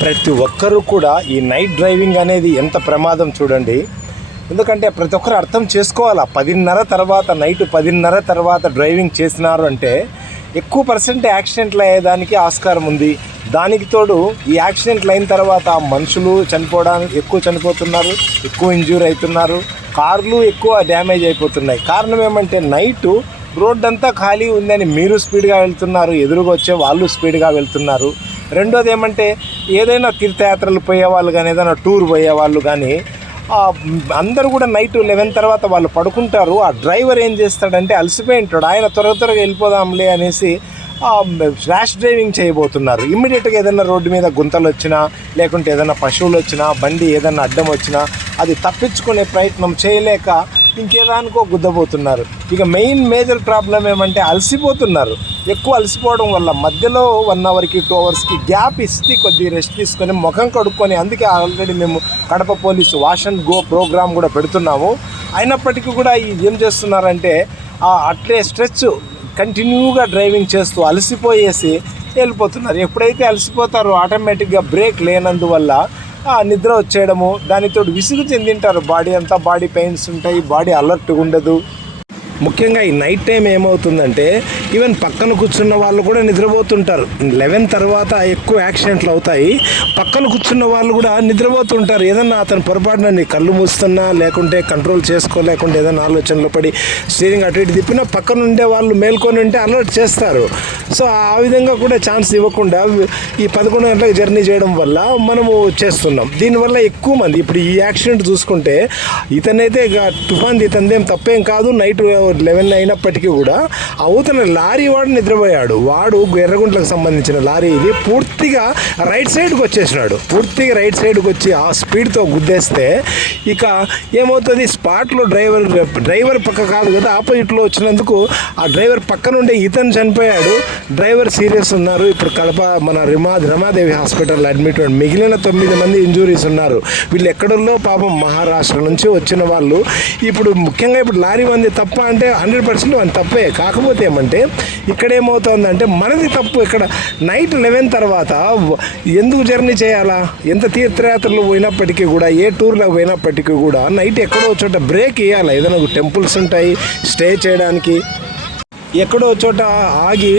ప్రతి ఒక్కరూ కూడా ఈ నైట్ డ్రైవింగ్ అనేది ఎంత ప్రమాదం చూడండి. ఎందుకంటే ప్రతి ఒక్కరు అర్థం చేసుకోవాలా. 10:30 తర్వాత నైట్ 10:30 తర్వాత డ్రైవింగ్ చేసినారు అంటే ఎక్కువ పర్సెంట్ యాక్సిడెంట్లు అయ్యేదానికి ఆస్కారం ఉంది. దానికి తోడు ఈ యాక్సిడెంట్లు అయిన తర్వాత మనుషులు చనిపోవడానికి ఎక్కువ చనిపోతున్నారు, ఎక్కువ ఇంజ్యూర్ అవుతున్నారు, కార్లు ఎక్కువ డ్యామేజ్ అయిపోతున్నాయి. కారణం ఏమంటే నైటు రోడ్డు అంతా ఖాళీ ఉందని మీరు స్పీడ్గా వెళ్తున్నారు, ఎదురుగా వచ్చే వాళ్ళు స్పీడ్గా వెళ్తున్నారు. రెండోది ఏమంటే ఏదైనా తీర్థయాత్రలు పోయేవాళ్ళు కానీ ఏదైనా టూర్ పోయేవాళ్ళు కానీ అందరూ కూడా నైట్ 11 తర్వాత వాళ్ళు పడుకుంటారు. ఆ డ్రైవర్ ఏం చేస్తాడంటే అలసిపోయి ఉంటాడు, ఆయన త్వరగా వెళ్ళిపోదాంలే అనేసి ర్యాష్ డ్రైవింగ్ చేయబోతున్నారు. ఇమ్మీడియట్గా ఏదైనా రోడ్డు మీద గుంతలు వచ్చినా లేకుంటే ఏదైనా పశువులు వచ్చినా బండి ఏదైనా అడ్డం వచ్చినా అది తప్పించుకునే ప్రయత్నం చేయలేక ఇంకేదానికో గుద్దబోతున్నారు. ఇక మేజర్ ప్రాబ్లం ఏమంటే అలసిపోతున్నారు. ఎక్కువ అలసిపోవడం వల్ల మధ్యలో 1 అవర్కి 2 అవర్స్కి గ్యాప్ ఇస్తే కొద్దిగా రెస్ట్ తీసుకొని ముఖం కడుక్కొని, అందుకే ఆల్రెడీ మేము Kadapa police wash and go programme కూడా పెడుతున్నాము. అయినప్పటికీ కూడా ఏం చేస్తున్నారంటే అట్లే స్ట్రెచ్ కంటిన్యూగా డ్రైవింగ్ చేస్తూ అలసిపోయేసి వెళ్ళిపోతున్నారు. ఎప్పుడైతే అలసిపోతారో ఆటోమేటిక్గా బ్రేక్ లేనందువల్ల నిద్ర వచ్చేయడము, దానితో విసుగు చెందింటారు. బాడీ పెయిన్స్ ఉంటాయి, బాడీ అలర్ట్గా ఉండదు. ముఖ్యంగా ఈ నైట్ టైం ఏమవుతుందంటే ఈవెన్ పక్కన కూర్చున్న వాళ్ళు కూడా నిద్రపోతుంటారు. 11 తర్వాత ఎక్కువ యాక్సిడెంట్లు అవుతాయి. పక్కన కూర్చున్న వాళ్ళు కూడా నిద్రపోతుంటారు. ఏదన్నా అతను పొరపాటున కళ్ళు మూస్తున్నా లేకుంటే కంట్రోల్ చేసుకోలేకుండా ఏదైనా ఆలోచనలో పడి స్టీరింగ్ అటు ఇటు తిప్పినా పక్కన ఉండే వాళ్ళు మేల్కొని ఉంటే అలర్ట్ చేస్తారు. సో ఆ విధంగా కూడా ఛాన్స్ ఇవ్వకుండా ఈ 11 గంటలకు జర్నీ చేయడం వల్ల మనము చేస్తున్నాం. దీనివల్ల ఎక్కువ మంది ఇప్పుడు ఈ యాక్సిడెంట్ చూసుకుంటే ఇతనైతే తుఫాన్ ఇతనిదేం తప్పేం కాదు. నైట్ 11 అయినప్పటికీ కూడా అవతల లారీ వాడు నిద్రపోయాడు. వాడు ఎర్రగుంట్లకు సంబంధించిన లారీ ఇది పూర్తిగా రైట్ సైడ్కి వచ్చేసినాడు. పూర్తిగా రైట్ సైడ్కి వచ్చి ఆ స్పీడ్తో గుద్దేస్తే ఇక ఏమవుతుంది, స్పాట్లో డ్రైవర్ పక్క కాదు కదా, ఆపోజిట్లో వచ్చినందుకు ఆ డ్రైవర్ పక్కన ఉండే ఇతను చనిపోయాడు. డ్రైవర్ సీరియస్ ఉన్నారు. ఇప్పుడు కడప మన రమాదేవి హాస్పిటల్ అడ్మిట్. మిగిలిన 9 మంది ఇంజూరీస్ ఉన్నారు. వీళ్ళు ఎక్కడల్లో పాపం మహారాష్ట్ర నుంచి వచ్చిన వాళ్ళు. ఇప్పుడు ముఖ్యంగా ఇప్పుడు లారీ మంది తప్ప అంటే 100% మన తప్పే. కాకపోతే ఏమంటే ఇక్కడ ఏమవుతుందంటే మనది తప్పు. ఇక్కడ నైట్ 11 తర్వాత ఎందుకు జర్నీ చేయాలా? ఎంత తీర్థయాత్రలు పోయినప్పటికీ కూడా, ఏ టూర్లో పోయినప్పటికీ కూడా నైట్ ఎక్కడో చోట బ్రేక్ ఇవ్వాలి. ఏదైనా టెంపుల్స్ ఉంటాయి స్టే చేయడానికి, ఎక్కడో చోట ఆగి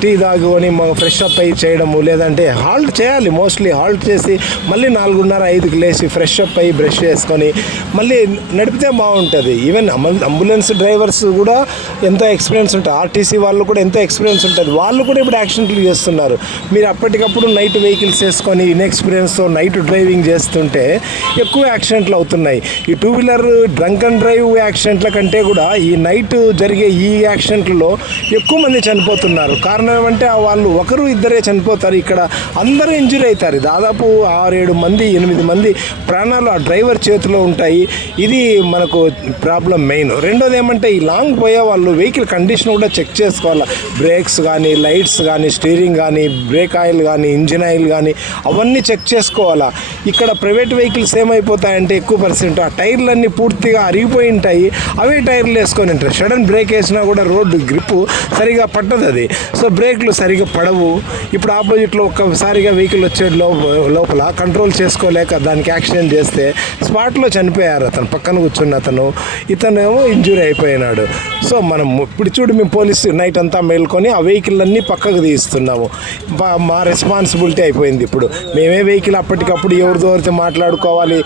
టీ తాగుకొని ఫ్రెష్ అప్ అయ్యి చేయడము, లేదంటే హాల్ట్ చేయాలి. మోస్ట్లీ హాల్ట్ చేసి మళ్ళీ 4:30-5కి లేచి ఫ్రెష్ అప్ అయ్యి బ్రష్ చేసుకొని మళ్ళీ నడిపితే బాగుంటుంది. ఈవెన్ అంబులెన్స్ డ్రైవర్స్ కూడా ఎంతో ఎక్స్పీరియన్స్ ఉంటుంది, ఆర్టీసీ వాళ్ళు కూడా ఎంతో ఎక్స్పీరియన్స్ ఉంటుంది. వాళ్ళు కూడా ఇప్పుడు యాక్సిడెంట్లు చేస్తున్నారు. మీరు అప్పటికప్పుడు నైట్ వెహికల్స్ వేసుకొని ఇన్ఎక్స్పీరియన్స్తో నైట్ డ్రైవింగ్ చేస్తుంటే ఎక్కువ యాక్సిడెంట్లు అవుతున్నాయి. ఈ 2 వీలర్ డ్రంక్ అండ్ డ్రైవ్ యాక్సిడెంట్ల కంటే కూడా ఈ నైట్ జరిగే ఈ యాక్సిడెంట్లో ఎక్కువ మంది చనిపోతున్నారు. కారణం ఏమంటే వాళ్ళు 1-2 చనిపోతారు. ఇక్కడ అందరూ ఇంజూరీ అవుతారు. దాదాపు 6-7 మంది 8 మంది ప్రాణాలు ఆ డ్రైవర్ చేతిలో ఉంటాయి. ఇది మనకు ప్రాబ్లం మెయిన్. రెండోది ఏమంటే ఈ లాంగ్ పోయే వాళ్ళు వెహికల్ కండిషన్ కూడా చెక్ చేసుకోవాలి. బ్రేక్స్ కానీ, లైట్స్ కానీ, స్టీరింగ్ కానీ, బ్రేక్ ఆయిల్ కానీ, ఇంజిన్ ఆయిల్ కానీ అవన్నీ చెక్ చేసుకోవాలా. ఇక్కడ ప్రైవేట్ వెహికల్స్ ఏమైపోతాయంటే ఎక్కువ పర్సెంట్ ఆ టైర్లన్నీ పూర్తిగా అరిగిపోయి ఉంటాయి. అవే టైర్లు వేసుకొని ఉంటారు. సడన్ బ్రేక్ వేసినా కూడా రోడ్డు గ్రిప్ సరిగా పట్టదు అది. సో బ్రేక్లు సరిగా పడవు. ఇప్పుడు ఆపోజిట్లో ఒక్కసారిగా వెహికల్ వచ్చే లోపల కంట్రోల్ చేసుకోలేక దానికి యాక్సిడెంట్ చేస్తే స్పాట్లో చనిపోయారు. అతను పక్కన కూర్చున్న ఇతనేమో ఇంజూరీ అయిపోయినాడు. సో మనం ఇప్పుడు చూడు, మేము పోలీసు నైట్ అంతా మేల్కొని ఆ వెహికల్ అన్నీ పక్కకు తీస్తున్నాము. మా రెస్పాన్సిబిలిటీ అయిపోయింది. ఇప్పుడు మేమే వెహికల్ అప్పటికప్పుడు ఎవరితో మాట్లాడుకోవాలి.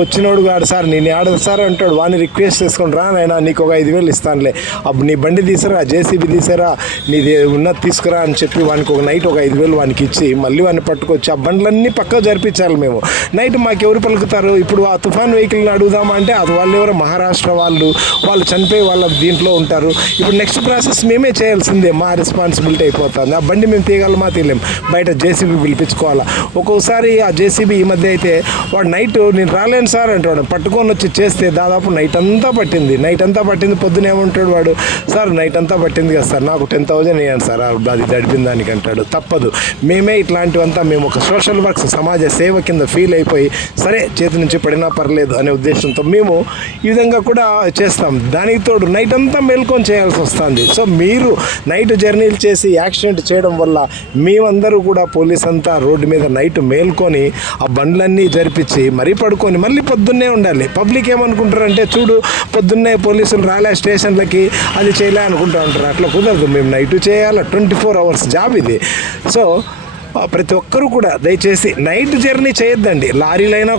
వచ్చినోడు కాదు సార్, నేను ఆడదు సార్ అంటాడు. వాడిని రిక్వెస్ట్ చేసుకుని రా నాయనా నీకు ఒక 5,000 ఇస్తానులే, అప్పుడు నీ బండి తీసారా, జేసీబీ తీసారా, నీది ఉన్నది తీసుకురా అని చెప్పి వానికి ఒక నైట్ ఒక 5,000 వానికి ఇచ్చి మళ్ళీ వాడిని పట్టుకొచ్చి ఆ బండ్లన్నీ పక్కకు జరిపించాలి మేము. నైట్ మాకు ఎవరు పలుకుతారు? ఇప్పుడు ఆ తుఫాన్ వెహికల్ని అడుగుదామంటే అది వాళ్ళు ఎవరో మహారాష్ట్ర వాళ్ళు చనిపోయి వాళ్ళ దీంట్లో ఉంటారు. ఇప్పుడు నెక్స్ట్ ప్రాసెస్ మేమే చేయాల్సిందే, మా రెస్పాన్సిబిలిటీ అయిపోతుంది. ఆ బండి మేము తీయగలమా తీయలేం, బయట జేసీబీ పిలిపించుకోవాలా. ఒక్కొక్కసారి ఆ జేసీబీ ఈ మధ్య అయితే వాడు నైట్ నేను రాలేను సార్ అంటాడు. పట్టుకొని వచ్చి చేస్తే దాదాపు నైట్ అంతా పట్టింది. పొద్దున ఏమంటాడు వాడు, సార్ నైట్ అంతా పట్టింది కదా సార్, నాకు 10,000 ఇవ్వండి సార్ అది గడిపిన దానికి అంటాడు. తప్పదు, మేమే ఇట్లాంటివంతా మేము ఒక సోషల్ వర్క్స్ సమాజ సేవ కింద ఫీల్ అయిపోయి సరే చేతి నుంచి పడినా పర్లేదు అనే ఉద్దేశంతో మేము ఈ విధంగా కూడా చేస్తాం. దానికి తోడు నైట్ అంతా మేల్కొని చేయాల్సి వస్తుంది. సో మీరు నైట్ జర్నీలు చేసి యాక్సిడెంట్ చేయడం వల్ల మేమందరూ కూడా పోలీస్ అంతా రోడ్డు మీద నైట్ మేల్కొని ఆ బండ్లన్నీ జరిపించి మరీ పడుకొని మళ్ళీ పొద్దున్నే ఉండాలి. పబ్లిక్ ఏమనుకుంటారంటే చూడు పొద్దున్నే పోలీసులు రాలే స్టేషన్లకి అది చేయలే అనుకుంటూ ఉంటారు. అట్లా కుదరదు, మేము నైట్ చేయాలి, 24 hours జాబ్ ఇది. సో ప్రతి ఒక్కరూ కూడా దయచేసి నైట్ జర్నీ చేయొద్దండి. లారీలైనా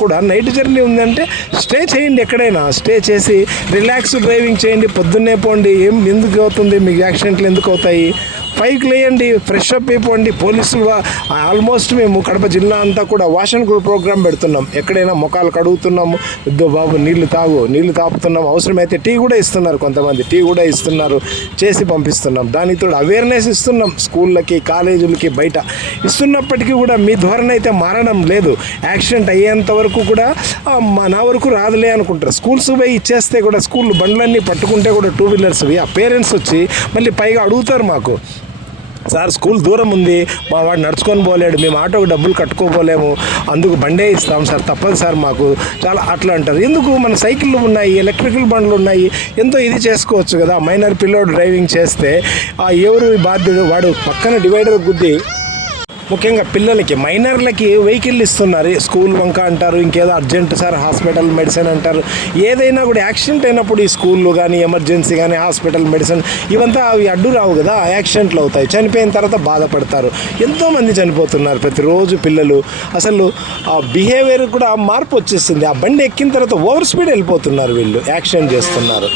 కూడా నైట్ జర్నీ ఉందంటే స్టే చేయండి, ఎక్కడైనా స్టే చేసి రిలాక్స్ డ్రైవింగ్ చేయండి, పొద్దున్నే పోండి. ఎందుకు అవుతుంది మీకు యాక్సిడెంట్లు ఎందుకు అవుతాయి? 5కి లేయండి, ఫ్రెష్ అప్ అయిపోండి. పోలీసులు ఆల్మోస్ట్ మేము కడప జిల్లా అంతా కూడా వాష్ అండ్ గో ప్రోగ్రామ్ పెడుతున్నాం. ఎక్కడైనా ముఖాలు కడుగుతున్నాము, ఇద్దో బాబు నీళ్లు తాపుతున్నాం. అవసరమైతే టీ కూడా ఇస్తున్నారు, కొంతమంది టీ కూడా ఇస్తున్నారు, చేసి పంపిస్తున్నాం. దానికి తోడు అవేర్నెస్ ఇస్తున్నాం స్కూళ్ళకి, కాలేజీలకి, బయట ఇస్తున్నప్పటికీ కూడా మీ ధోరణి అయితే మారడం లేదు. యాక్సిడెంట్ అయ్యేంత వరకు కూడా నా వరకు రాదులే అనుకుంటారు. స్కూల్స్ పోయి ఇచ్చేస్తే కూడా స్కూల్ బండ్లన్నీ పట్టుకుంటే కూడా 2 వీలర్స్వి ఆ పేరెంట్స్ వచ్చి మళ్ళీ పైగా అడుగుతారు మాకు, సార్ స్కూల్ దూరం ఉంది, మా వాడు నడుచుకొని పోలేడు, మేము ఆటోకి డబ్బులు కట్టుకోపోలేము, అందుకు బండే ఇస్తాం సార్, తప్పదు సార్ మాకు చాలా అట్లా అంటారు. ఎందుకు మన సైకిళ్ళు ఉన్నాయి, ఎలక్ట్రికల్ బండ్లు ఉన్నాయి, ఎంతో ఇది చేసుకోవచ్చు కదా. మైనర్ పిల్లోడు డ్రైవింగ్ చేస్తే ఎవరు బాధ్యుడు? వాడు పక్కన డివైడర్ గుద్ది, ముఖ్యంగా పిల్లలకి మైనర్లకి వెహికల్ ఇస్తున్నారు, స్కూల్ వంక అంటారు, ఇంకేదో అర్జెంట్ సార్ హాస్పిటల్ మెడిసిన్ అంటారు. ఏదైనా కూడా యాక్సిడెంట్ అయినప్పుడు ఈ స్కూళ్ళు కానీ ఎమర్జెన్సీ కానీ హాస్పిటల్ మెడిసిన్ ఇవంతా అవి అడ్డు రావు కదా, యాక్సిడెంట్లు అవుతాయి. చనిపోయిన తర్వాత బాధపడతారు. ఎంతోమంది చనిపోతున్నారు ప్రతిరోజు పిల్లలు. అసలు ఆ బిహేవియర్ కూడా మార్పు వచ్చేసింది. ఆ బండి ఎక్కిన తర్వాత ఓవర్ స్పీడ్ వెళ్ళిపోతున్నారు వీళ్ళు, యాక్సిడెంట్ చేస్తున్నారు.